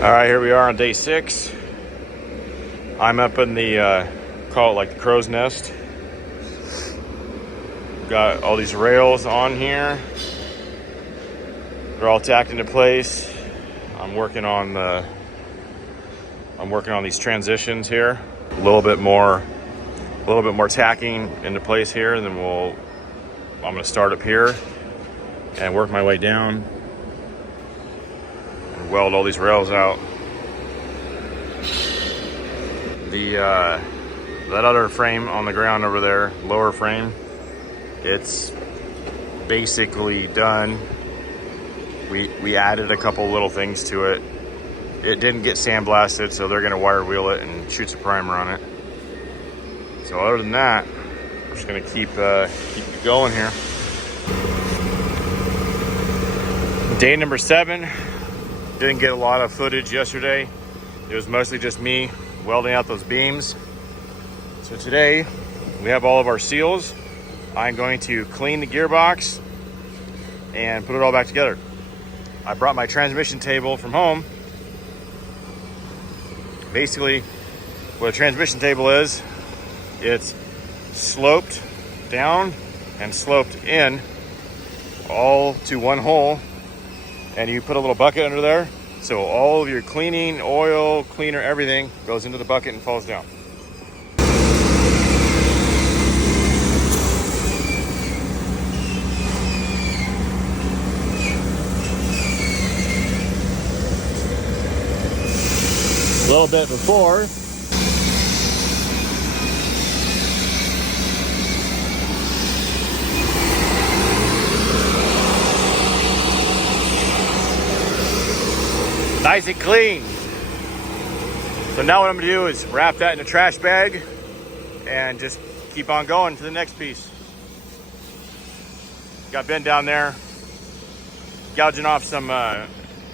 All right, here we are on day 6. I'm up in the, call it like the crow's nest. Got all these rails on here. They're all tacked into place. I'm working on these transitions here. A little bit more tacking into place here, and then I'm gonna start up here and work my way down and weld all these rails out. That other frame on the ground over there, lower frame, it's basically done. We added a couple little things to it. It didn't get sandblasted, so they're gonna wire wheel it and shoot some primer on it. So other than that, we're just gonna keep it going here. Day number 7. Didn't get a lot of footage yesterday. It was mostly just me welding out those beams. So today we have all of our seals. I'm going to clean the gearbox and put it all back together. I brought my transmission table from home. Basically, what a transmission table is, it's sloped down and sloped in all to one hole, and you put a little bucket under there, so all of your cleaning, oil, cleaner, everything goes into the bucket and falls down. A little bit before, nice and clean. So now what I'm gonna do is wrap that in a trash bag and just keep on going to the next piece. Got Ben down there gouging off some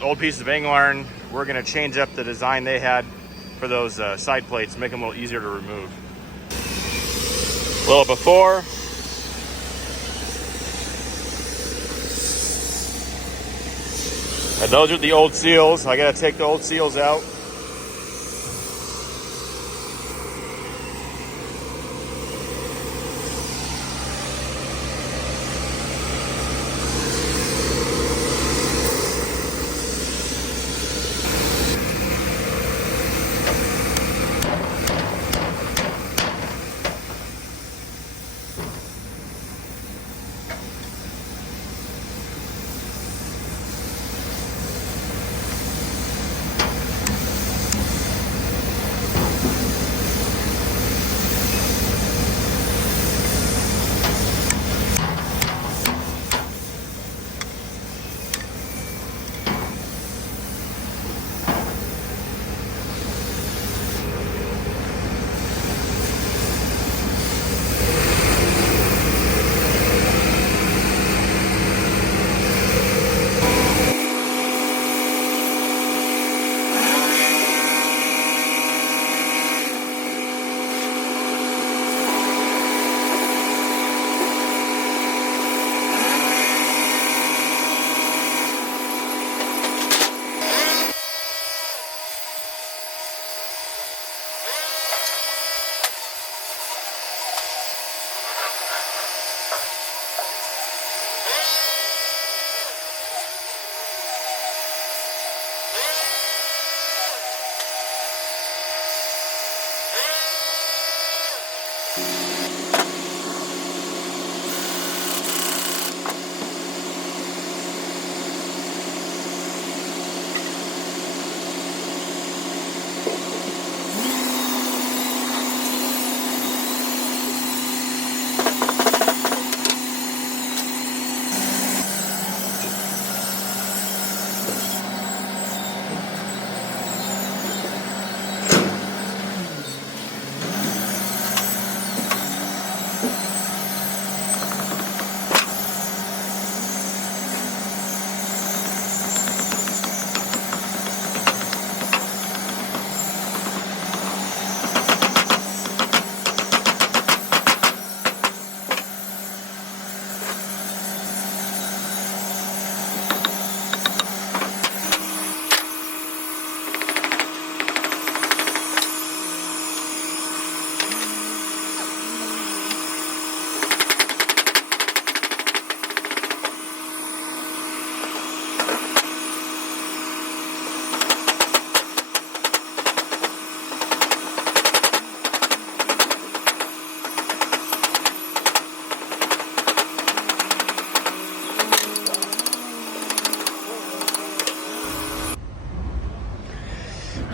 old pieces of angle iron. We're gonna change up the design they had for those side plates, make them a little easier to remove. A little before. And those are the old seals. I gotta take the old seals out.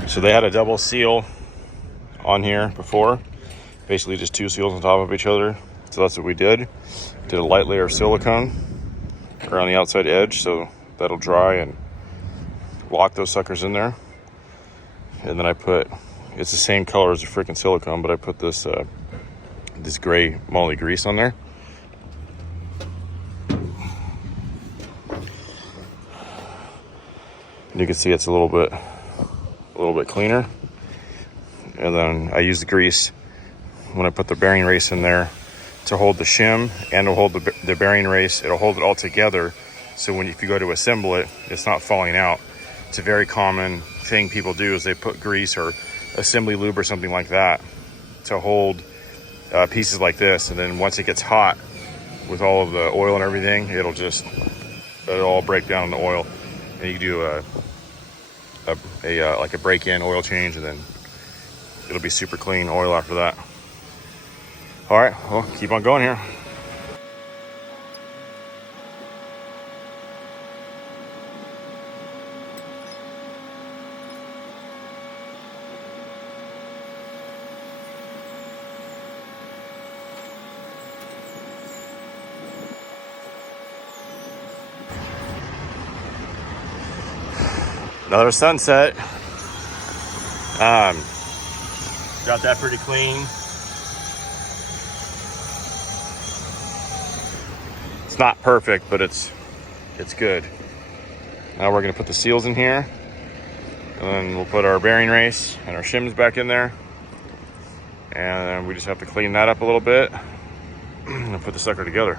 So they had a double seal on here before, basically just two seals on top of each other. So that's what we did. Did a light layer of silicone around the outside edge so that'll dry and lock those suckers in there. And then I put, it's the same color as the freaking silicone, but I put this this gray moly grease on there. And you can see it's a little bit cleaner. And then I use the grease when I put the bearing race in there to hold the shim and to hold the bearing race. It'll hold it all together. So if you go to assemble it, it's not falling out. It's a very common thing people do is they put grease or assembly lube or something like that to hold pieces like this. And then once it gets hot with all of the oil and everything, it'll all break down in the oil. And you can do like a break-in oil change, and then it'll be super clean oil after that. All right, well, keep on going here. Another sunset. Got that pretty clean. It's not perfect, but it's good. Now we're gonna put the seals in here, and then we'll put our bearing race and our shims back in there, and we just have to clean that up a little bit and put the sucker together.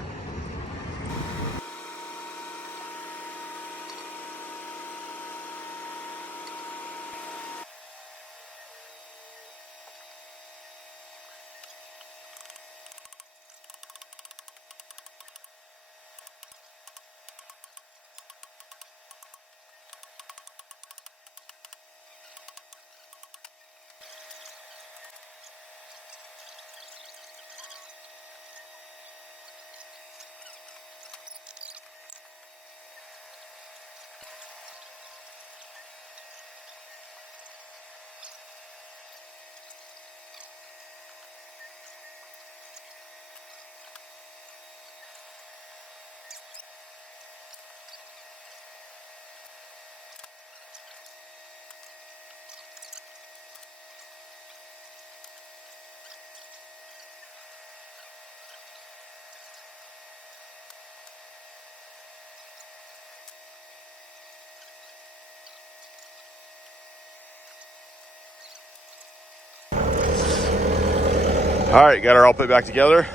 All right, got our all put back together.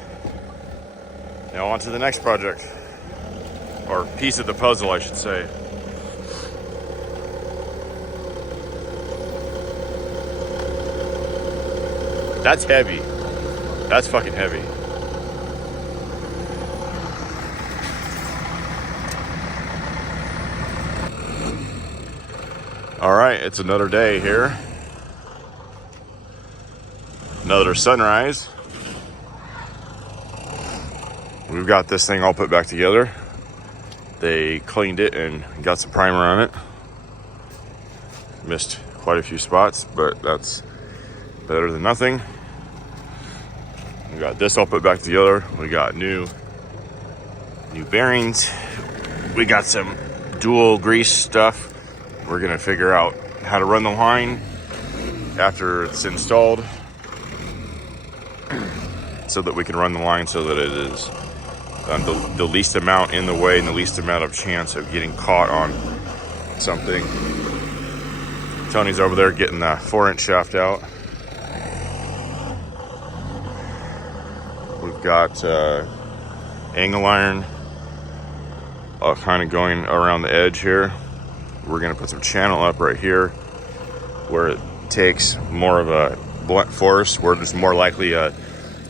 Now on to the next project, or piece of the puzzle, I should say. That's heavy. That's fucking heavy. All right, it's another day here. Another sunrise. We've got this thing all put back together. They cleaned it and got some primer on it. Missed quite a few spots, but that's better than nothing. We got this all put back together. We got new bearings. We got some dual grease stuff. We're gonna figure out how to run the line after it's installed, so that we can run the line so that it is the least amount in the way and the least amount of chance of getting caught on something. Tony's over there getting the 4-inch shaft out. We've got angle iron kind of going around the edge here. We're gonna put some channel up right here where it takes more of a blunt force, where there's more likely a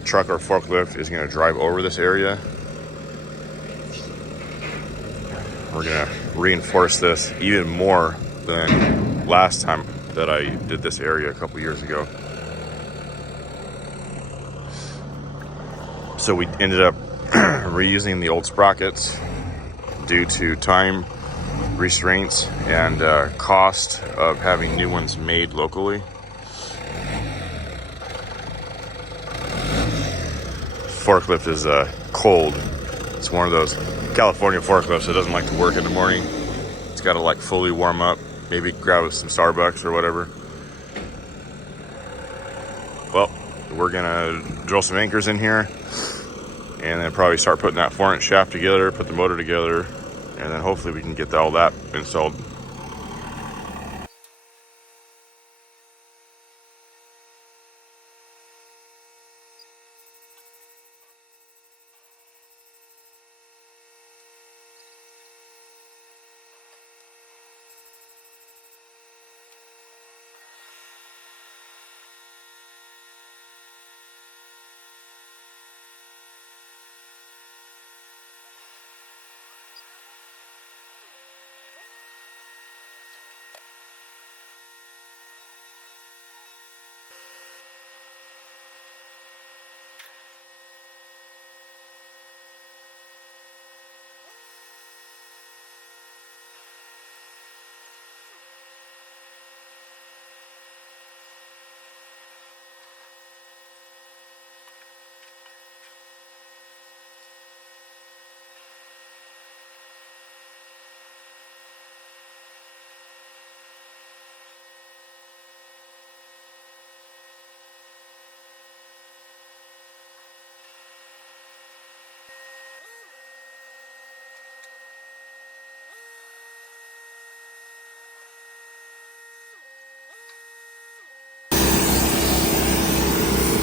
truck or forklift is going to drive over this area. We're going to reinforce this even more than last time that I did this area a couple years ago. So we ended up reusing the old sprockets due to time restraints and cost of having new ones made locally. Forklift is cold. It's one of those California forklifts that doesn't like to work in the morning. It's got to like fully warm up, maybe grab some Starbucks or whatever. Well, we're gonna drill some anchors in here and then probably start putting that 4-inch shaft together, put the motor together, and then hopefully we can get all that installed.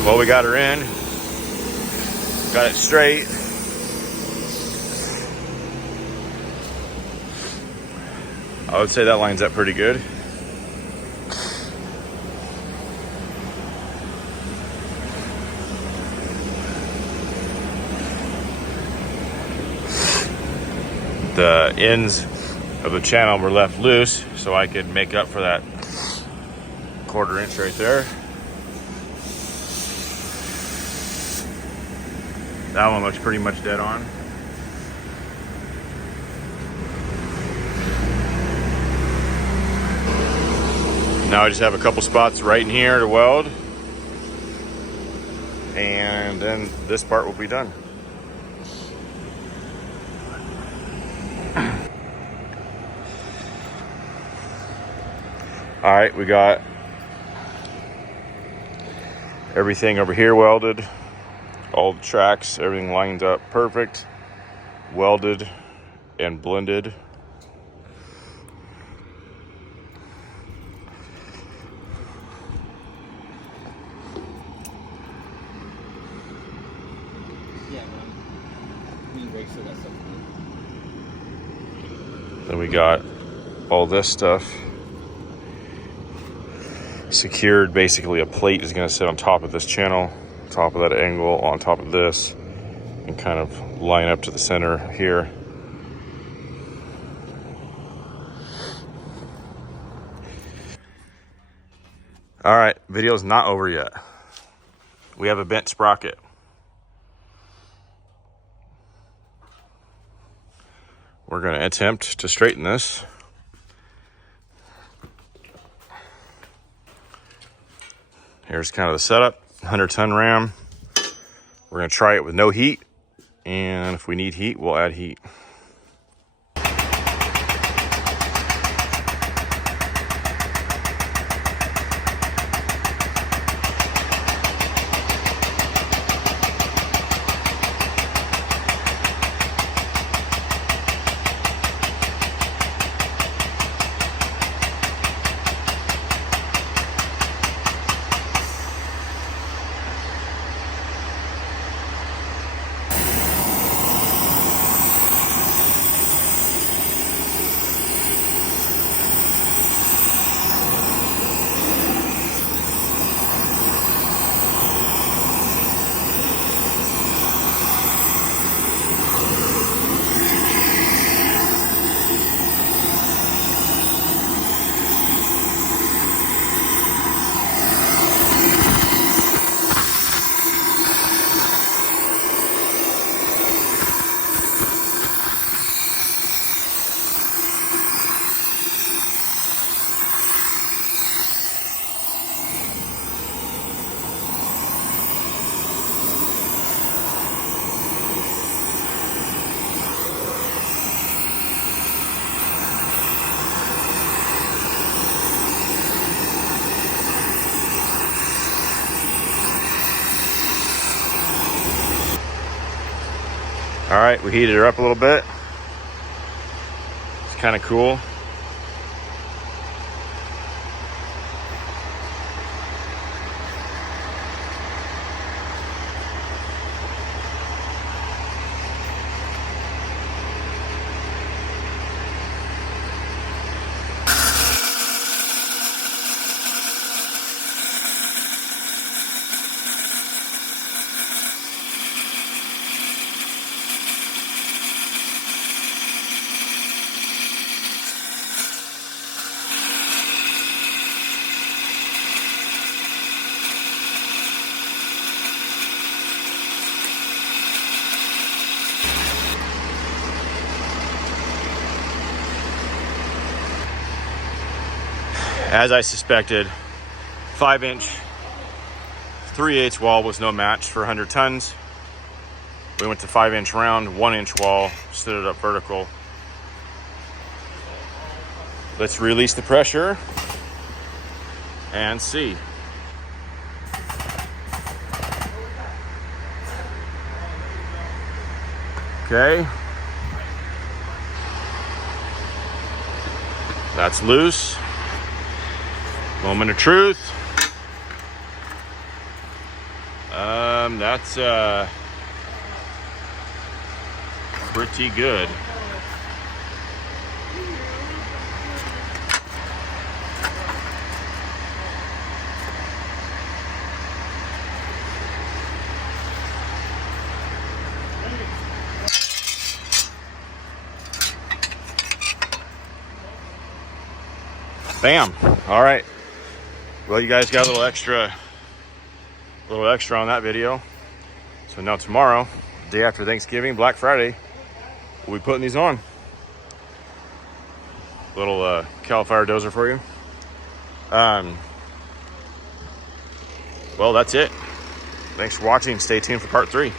Well, we got her in, got it straight. I would say that lines up pretty good. The ends of the channel were left loose so I could make up for that 1/4 inch right there. That one looks pretty much dead on. Now I just have a couple spots right in here to weld, and then this part will be done. All right, we got everything over here welded. All the tracks, everything lined up perfect, welded and blended. Then we got all this stuff secured. Basically, a plate is going to sit on top of this channel, top of that angle, on top of this, and kind of line up to the center here. All right, video's not over yet. We have a bent sprocket. We're going to attempt to straighten this. Here's kind of the setup, 100-ton ram. We're going to try it with no heat, and if we need heat, we'll add heat. All right, we heated her up a little bit. It's kind of cool. As I suspected, 5-inch 3/8 wall was no match for 100 tons. We went to 5-inch round, 1-inch wall, stood it up vertical. Let's release the pressure and see. Okay. That's loose. Moment of truth. That's pretty good. Bam. All right. Well, you guys got a little extra on that video. So now tomorrow, day after Thanksgiving, Black Friday, we'll be putting these on. Little Cal Fire dozer for you. Well, that's it. Thanks for watching. Stay tuned for part 3.